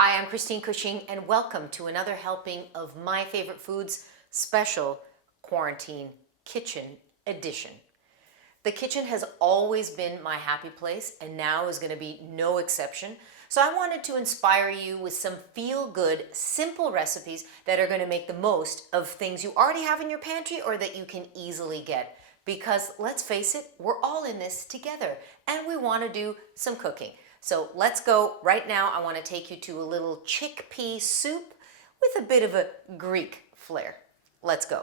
Hi, I'm Christine Cushing, and welcome to another helping of My Favorite Foods special quarantine kitchen edition. The kitchen has always been my happy place, and now is going to be no exception. So I wanted to inspire you with some feel-good, simple recipes that are going to make the most of things you already have in your pantry or that you can easily get. Because let's face it, we're all in this together, and we want to do some cooking. So let's go. Right now, I want to take you to a little chickpea soup with a bit of a Greek flair. Let's go.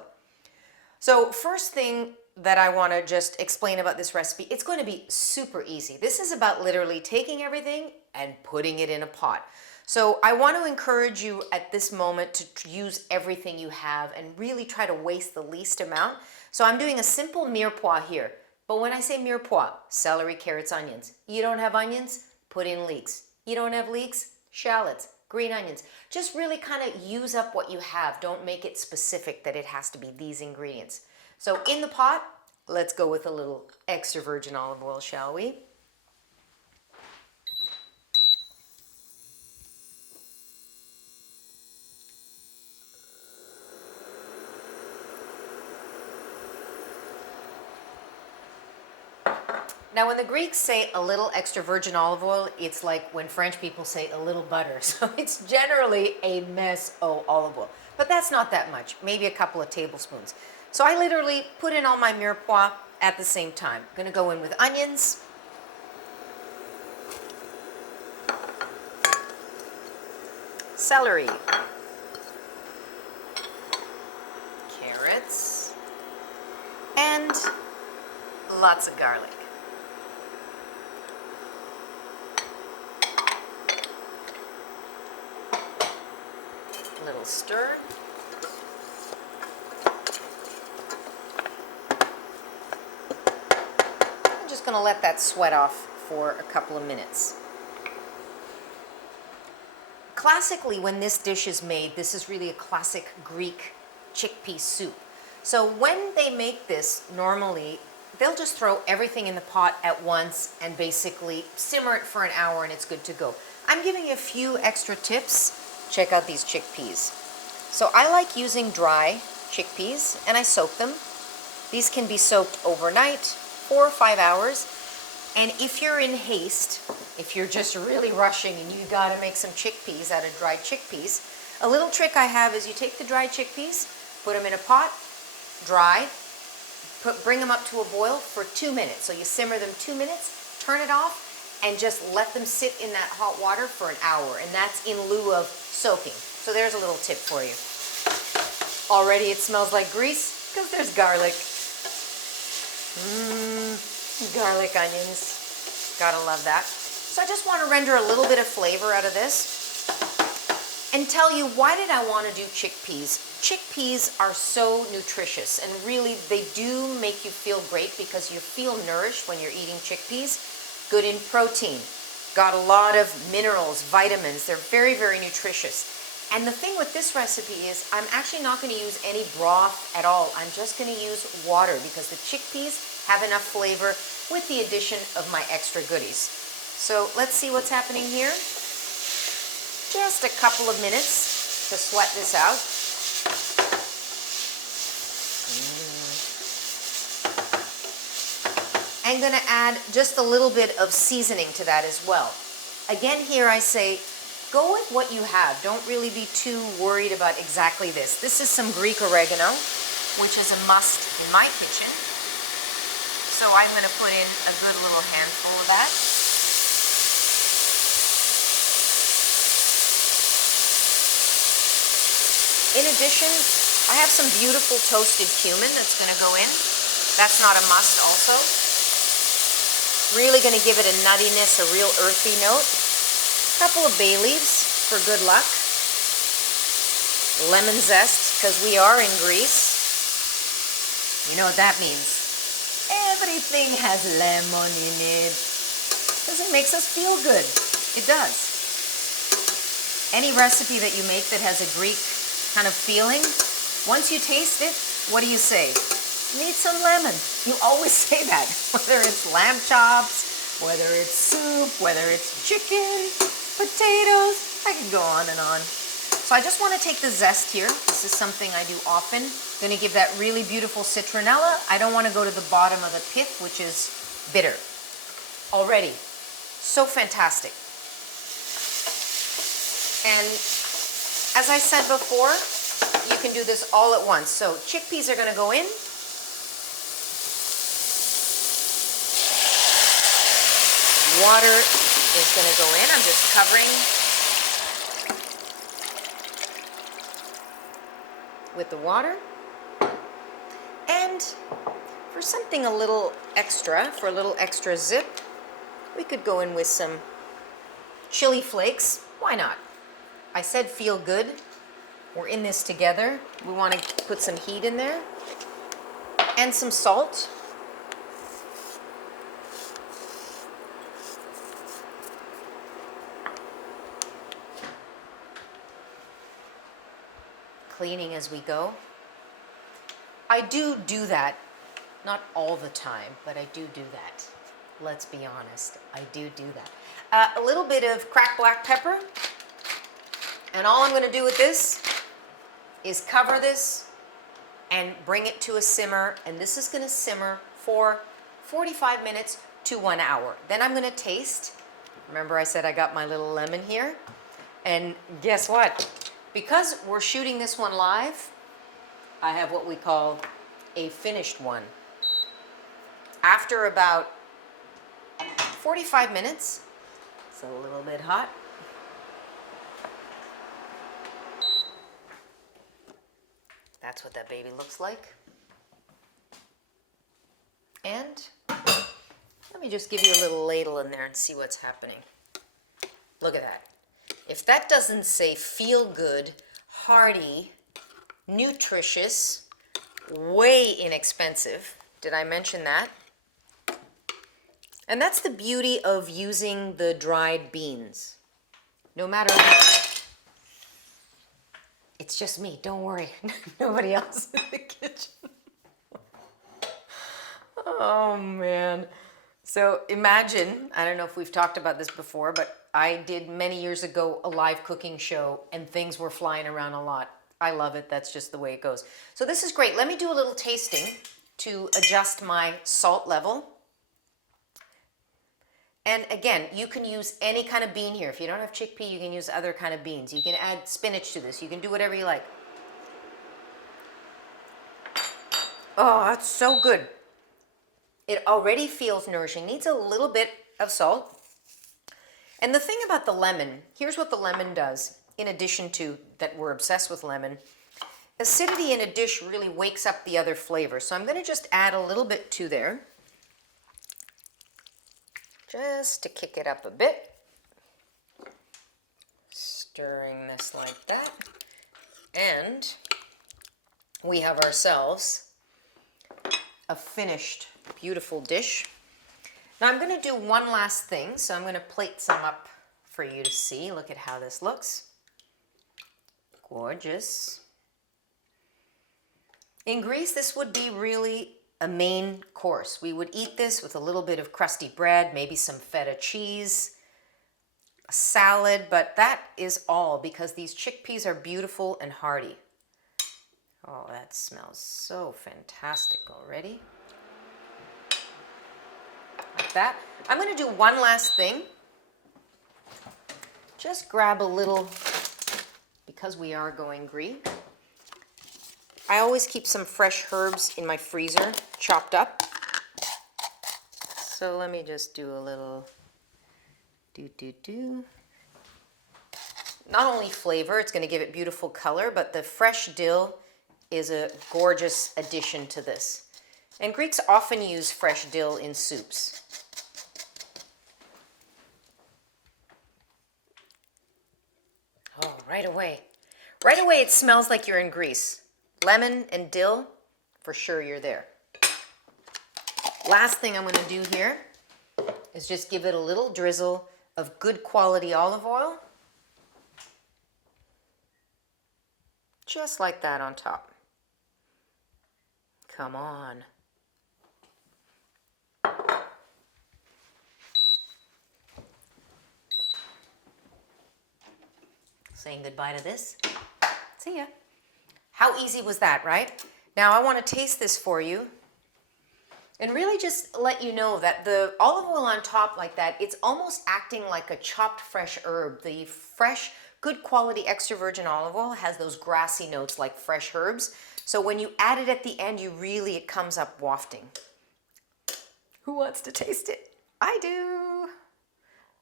So first thing that I want to just explain about this recipe, it's going to be super easy. This is about literally taking everything and putting it in a pot. So I want to encourage you at this moment to use everything you have and really try to waste the least amount. So I'm doing a simple mirepoix here. But when I say mirepoix, celery, carrots, onions. You don't have onions? Put in leeks. You don't have leeks? Shallots, green onions. Just really kind of use up what you have. Don't make it specific that it has to be these ingredients. So in the pot, let's go with a little extra virgin olive oil, shall we? Now, when the Greeks say a little extra virgin olive oil, it's like when French people say a little butter. So it's generally a mess of olive oil. But that's not that much, maybe a couple of tablespoons. So I literally put in all my mirepoix at the same time. I'm going to go in with onions, celery, carrots, and lots of garlic. Little stir. I'm just going to let that sweat off for a couple of minutes. Classically, when this dish is made, this is really a classic Greek chickpea soup. So when they make this, normally, they'll just throw everything in the pot at once and basically simmer it for an hour and it's good to go. I'm giving you a few extra tips. Check out these chickpeas. So I like using dry chickpeas and I soak them. These can be soaked overnight, 4 or 5 hours. And if you're in haste, if you're just really rushing and you gotta make some chickpeas out of dried chickpeas, a little trick I have is you take the dried chickpeas, put them in a pot, dry, bring them up to a boil for 2 minutes. So you simmer them 2 minutes, turn it off, and just let them sit in that hot water for an hour. And that's in lieu of soaking. So there's a little tip for you. Already it smells like grease because there's garlic. Garlic, onions. Gotta love that. So I just want to render a little bit of flavor out of this and tell you, why did I want to do chickpeas? Chickpeas are so nutritious, and really they do make you feel great because you feel nourished when you're eating chickpeas. Good in protein, got a lot of minerals, vitamins. They're very, very nutritious. And the thing with this recipe is I'm actually not going to use any broth at all. I'm just going to use water because the chickpeas have enough flavor with the addition of my extra goodies. So let's see what's happening here. Just a couple of minutes to sweat this out. I'm going to add just a little bit of seasoning to that as well. Again, here I say, go with what you have. Don't really be too worried about exactly this. This is some Greek oregano, which is a must in my kitchen. So I'm going to put in a good little handful of that. In addition, I have some beautiful toasted cumin that's going to go in. That's not a must also. Really going to give it a nuttiness, a real earthy note. A couple of bay leaves for good luck. Lemon zest, because we are in Greece. You know what that means. Everything has lemon in it. Because it makes us feel good. It does. Any recipe that you make that has a Greek kind of feeling, once you taste it, what do you say? Need some lemon. You always say that, whether it's lamb chops, whether it's soup, whether it's chicken, potatoes, I could go on and on. So I just want to take the zest here. This is something I do often. Going to give that really beautiful citronella. I don't want to go to the bottom of the pith, which is bitter. Already, so fantastic. And as I said before, you can do this all at once. So chickpeas are going to go in. Water is going to go in. I'm just covering with the water. And for something a little extra, for a little extra zip, we could go in with some chili flakes. Why not? I said feel good. We're in this together. We want to put some heat in there. And some salt. Cleaning as we go. I do that, not all the time, but I do that. Let's be honest, I do that. A little bit of cracked black pepper, and all I'm going to do with this is cover this and bring it to a simmer, and this is going to simmer for 45 minutes to 1 hour. Then I'm going to taste. Remember I said I got my little lemon here, and guess what? Because we're shooting this one live, I have what we call a finished one. After about 45 minutes, it's a little bit hot. That's what that baby looks like. And let me just give you a little ladle in there and see what's happening. Look at that. If that doesn't say feel good, hearty, nutritious, way inexpensive, did I mention that? And that's the beauty of using the dried beans. No matter what. It's just me, don't worry. Nobody else in the kitchen. Oh man. So imagine, I don't know if we've talked about this before, but I did many years ago a live cooking show and things were flying around a lot. I love it, that's just the way it goes. So this is great. Let me do a little tasting to adjust my salt level. And again, you can use any kind of bean here. If you don't have chickpea, you can use other kind of beans. You can add spinach to this. You can do whatever you like. Oh, that's so good. It already feels nourishing. Needs a little bit of salt. And the thing about the lemon, here's what the lemon does, in addition to that we're obsessed with lemon. Acidity in a dish really wakes up the other flavors. So I'm going to just add a little bit to there. Just to kick it up a bit. Stirring this like that. And we have ourselves a finished, beautiful dish. Now I'm going to do one last thing, so I'm going to plate some up for you to see. Look at how this looks. Gorgeous. In Greece, this would be really a main course. We would eat this with a little bit of crusty bread, maybe some feta cheese, a salad, but that is all because these chickpeas are beautiful and hearty. Oh, that smells so fantastic already. Like that. I'm going to do one last thing. Just grab a little, because we are going Greek, I always keep some fresh herbs in my freezer, chopped up. So let me just do a little do. Not only flavor, it's going to give it beautiful color, but the fresh dill is a gorgeous addition to this. And Greeks often use fresh dill in soups. Oh, right away. Right away it smells like you're in Greece. Lemon and dill, for sure you're there. Last thing I'm going to do here is just give it a little drizzle of good quality olive oil. Just like that on top. Come on. saying goodbye to this. See ya. How easy was that, right? Now I want to taste this for you and really just let you know that the olive oil on top like that, it's almost acting like a chopped fresh herb. The fresh, good quality extra virgin olive oil has those grassy notes like fresh herbs. So when you add it at the end, it comes up wafting. Who wants to taste it? I do.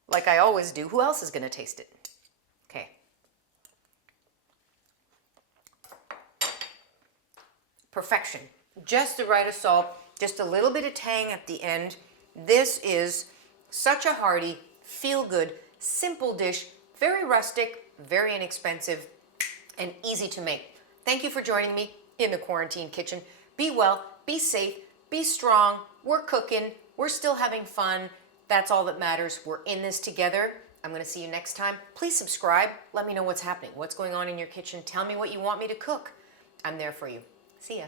Like I always do. Who else is going to taste it? Okay. Perfection. Just the right of salt, just a little bit of tang at the end. This is such a hearty, feel-good, simple dish, very rustic, very inexpensive, and easy to make. Thank you for joining me in the quarantine kitchen. Be well, be safe, be strong. We're cooking, we're still having fun. That's all that matters. We're in this together. I'm going to see you next time. Please subscribe. Let me know what's happening, what's going on in your kitchen. Tell me what you want me to cook. I'm there for you. See ya.